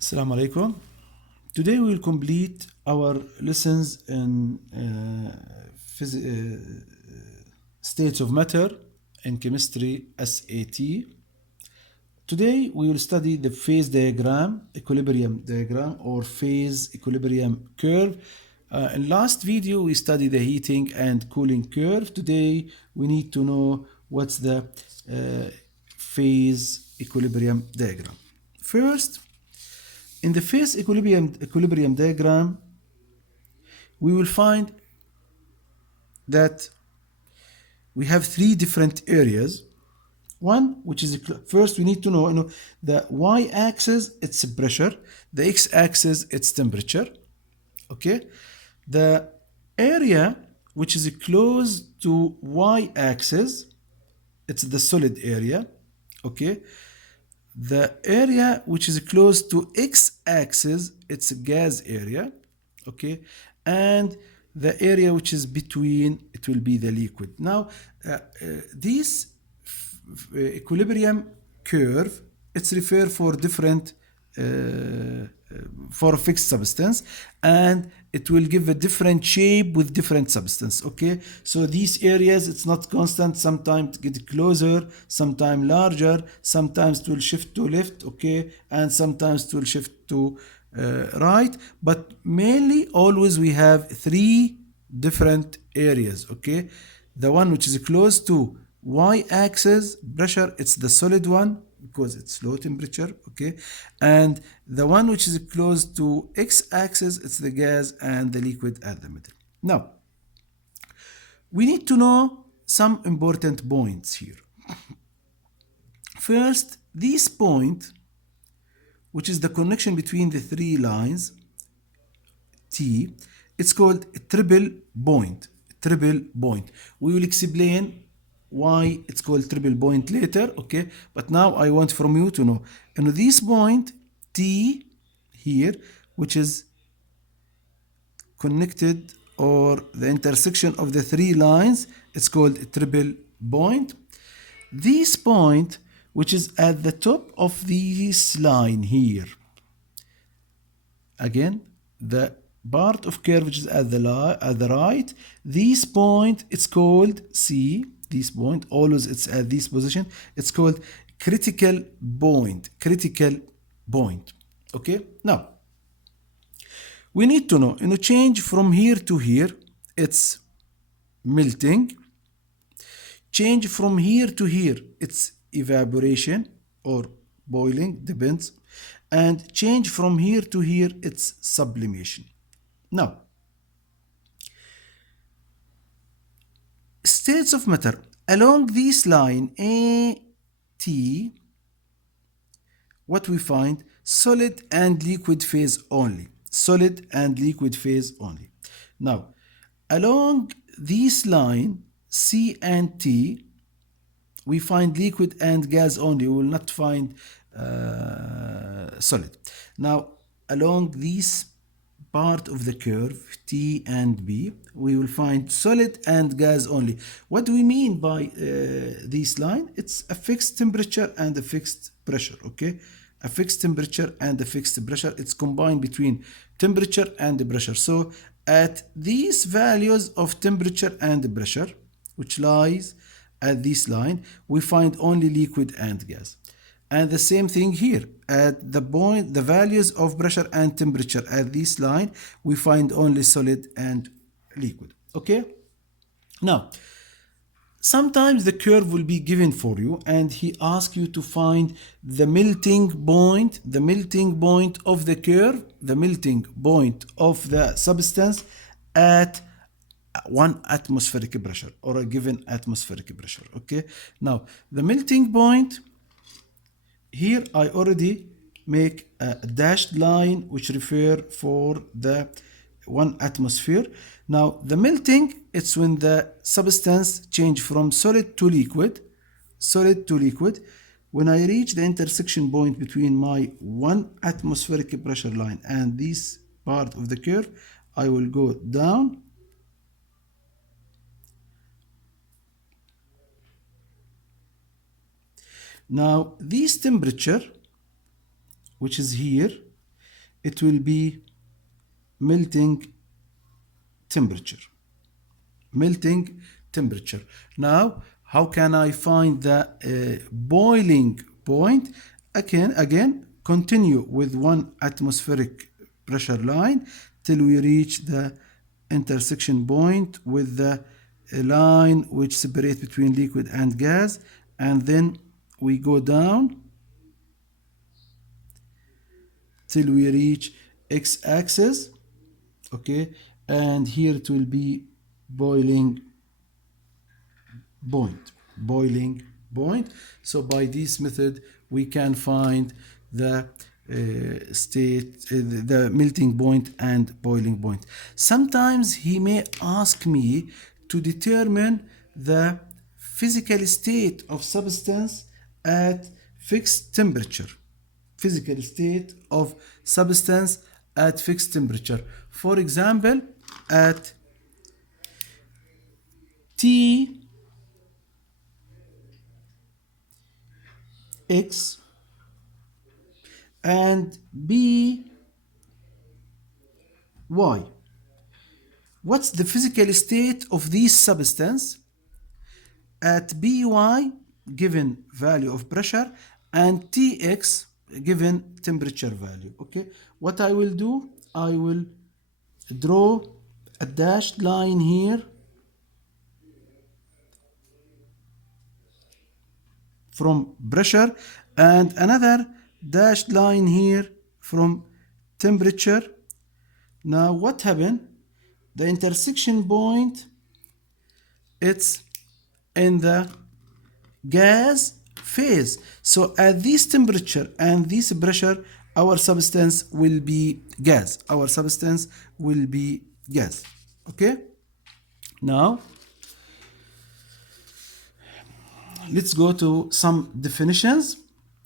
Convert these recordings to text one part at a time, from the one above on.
Assalamu alaikum. Today we will complete our lessons in states of matter in chemistry SAT. Today we will study the phase diagram, equilibrium diagram, or phase equilibrium curve. In last video we studied the heating and cooling curve. Today we need to know what's the phase equilibrium diagram. First, in the phase equilibrium diagram, we will find that we have three different areas. One, which is first we need to know the y-axis it's pressure, the x-axis it's temperature. Okay, the area which is close to y-axis it's the solid area. Okay, the area which is close to x-axis it's a gas area. Okay, and the area which is between it will be the liquid. Now this equilibrium curve it's referred for different for a fixed substance, and it will give a different shape with different substance. Okay, so these areas it's not constant, sometimes get closer, sometimes larger, sometimes it will shift to left, okay, and sometimes it will shift to right, but mainly always we have three different areas. Okay, the one which is close to y-axis pressure it's the solid one because it's low temperature. Okay, and the one which is close to x-axis it's the gas, and the liquid at the middle. Now we need to know some important points here. First, this point which is the connection between the three lines T, it's called a triple point. Triple point. We will explain why it's called triple point later. Okay, but now I want from you to know, this point T here, which is connected or the intersection of the three lines, it's called a triple point. This point which is at the top of this line here, again the part of curve which is at the right, this point it's called C. This point always it's at this position, it's called critical point. Critical point. Okay, now we need to know change from here to here it's melting, change from here to here it's evaporation or boiling, depends, and change from here to here it's sublimation. Now states of matter along this line AT, what we find, solid and liquid phase only. Solid and liquid phase only. Now along this line C and T, we find liquid and gas only. We will not find solid. Now along this part of the curve T and B, we will find solid and gas only. What do we mean by this line? It's a fixed temperature and a fixed pressure. Okay, a fixed temperature and a fixed pressure, it's combined between temperature and pressure. So at these values of temperature and pressure, which lies at this line, we find only liquid and gas. And the same thing here at the point, the values of pressure and temperature at this line, we find only solid and liquid. Okay, now sometimes the curve will be given for you and he asks you to find the melting point of the curve, the melting point of the substance at 1 atmospheric pressure or a given atmospheric pressure. Okay, now the melting point here I already make a dashed line which refer for the 1 atmosphere. Now the melting, it's when the substance change from solid to liquid. When I reach the intersection point between my 1 atmospheric pressure line and this part of the curve, I will go down. Now this temperature which is here, it will be melting temperature. Melting temperature. Now, how can I find the boiling point? Again, continue with 1 atmospheric pressure line till we reach the intersection point with the line which separates between liquid and gas, and then we go down till we reach x-axis, okay, and here it will be boiling boiling point. So by this method we can find the the melting point and boiling point. Sometimes he may ask me to determine the physical state of substance at fixed temperature. Physical state of substance at fixed temperature. For example, at T X and B Y. What's the physical state of this substance at By given value of pressure and Tx given temperature value? Okay, what I will do, I will draw a dashed line here from pressure and another dashed line here from temperature. Now what happened? The intersection point, it's in the gas phase. So at this temperature and this pressure, our substance will be gas. Our substance will be gas. Okay? Now, let's go to some definitions.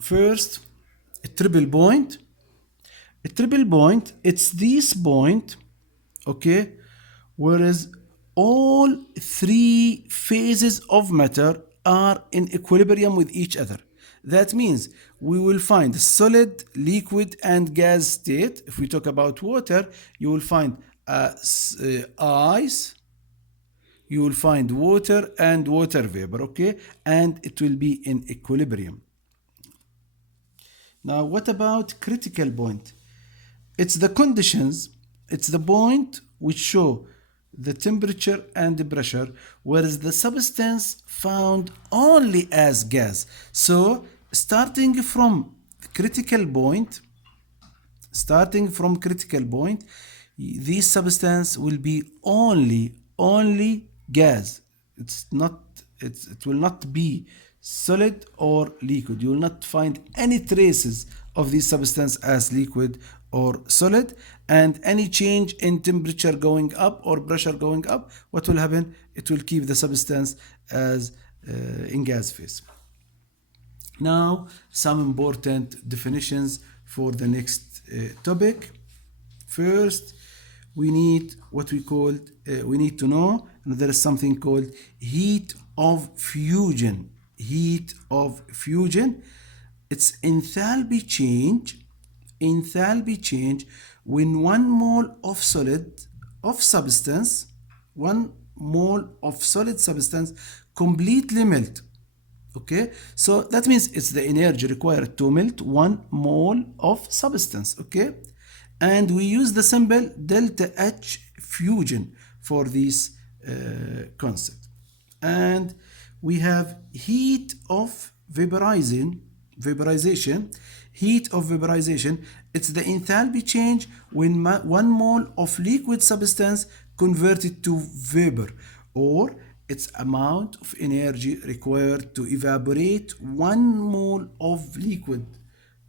First, a triple point. A triple point, it's this point, okay, whereas all three phases of matter are in equilibrium with each other. That means we will find solid, liquid, and gas state. If we talk about water, you will find ice, you will find water and water vapor, okay, and it will be in equilibrium. Now, what about critical point? It's the conditions, it's the point which show the temperature and the pressure, whereas the substance found only as gas. So starting from critical point, this substance will be only gas. It will not be solid or liquid. You will not find any traces of this substance as liquid or solid, and any change in temperature going up or pressure going up, what will happen? It will keep the substance as in gas phase. Now, some important definitions for the next topic. First, we need what we called, we need to know there is something called heat of fusion. Heat of fusion, it's enthalpy change when 1 mole of substance completely melt. Okay, so that means it's the energy required to melt 1 mole of substance. Okay, and we use the symbol delta H fusion for this concept. And we have heat of vaporization. Heat of vaporization, it's the enthalpy change when 1 mole of liquid substance converted to vapor, or its amount of energy required to evaporate 1 mole of liquid.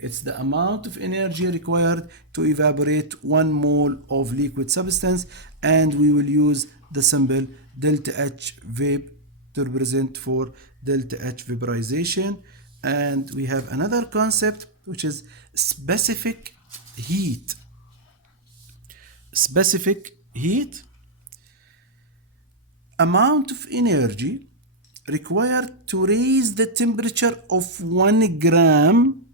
It's the amount of energy required to evaporate 1 mole of liquid substance, and we will use the symbol delta H vap to represent for delta H vaporization. And we have another concept which is specific heat. Specific heat, amount of energy required to raise the temperature of 1 gram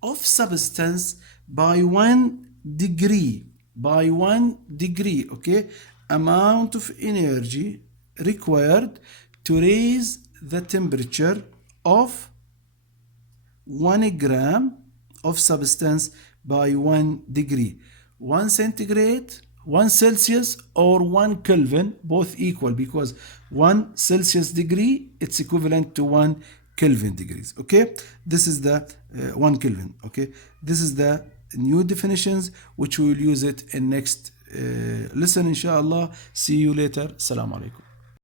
of substance by 1 degree, by 1 degree, okay, amount of energy required to raise the temperature of 1 gram of substance by 1 degree. 1 centigrade, 1 Celsius, or 1 Kelvin, both equal because 1 Celsius degree it's equivalent to 1 Kelvin degrees. Okay, this is the 1 Kelvin. Okay, this is the new definitions which we will use it in next lesson inshallah. See you later. Assalamu alaikum.